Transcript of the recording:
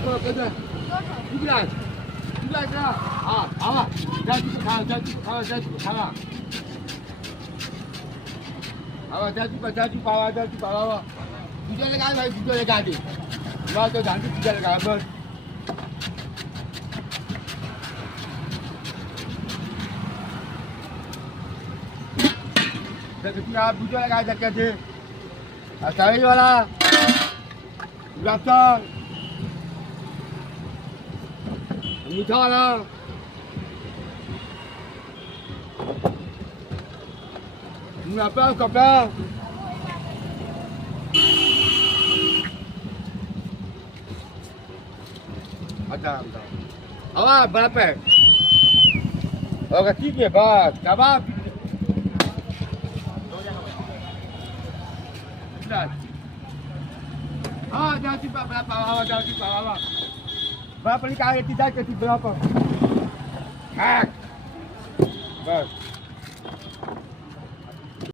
Apa kerja? Bulan. Bulan dah. Ah, awak. Jangan cukup kalah, jangan cukup kalah, jangan cukup kalah. Awak jangan cukup awak, jangan cukup awak. Tujuh legal, baik tujuh legal ni. Kalau tu jangan tujuh legal ber. Ketika tujuh legal dekat dia. Asal wala. Belakang. Mudah lah. Kenapa? Kenapa? Ada. Awak berapa? Orang tiga bas. Kabar? Ah, jangan cepat berapa awak, jangan cepat awak. Berapa ni kali tidak ke berapa? Hak.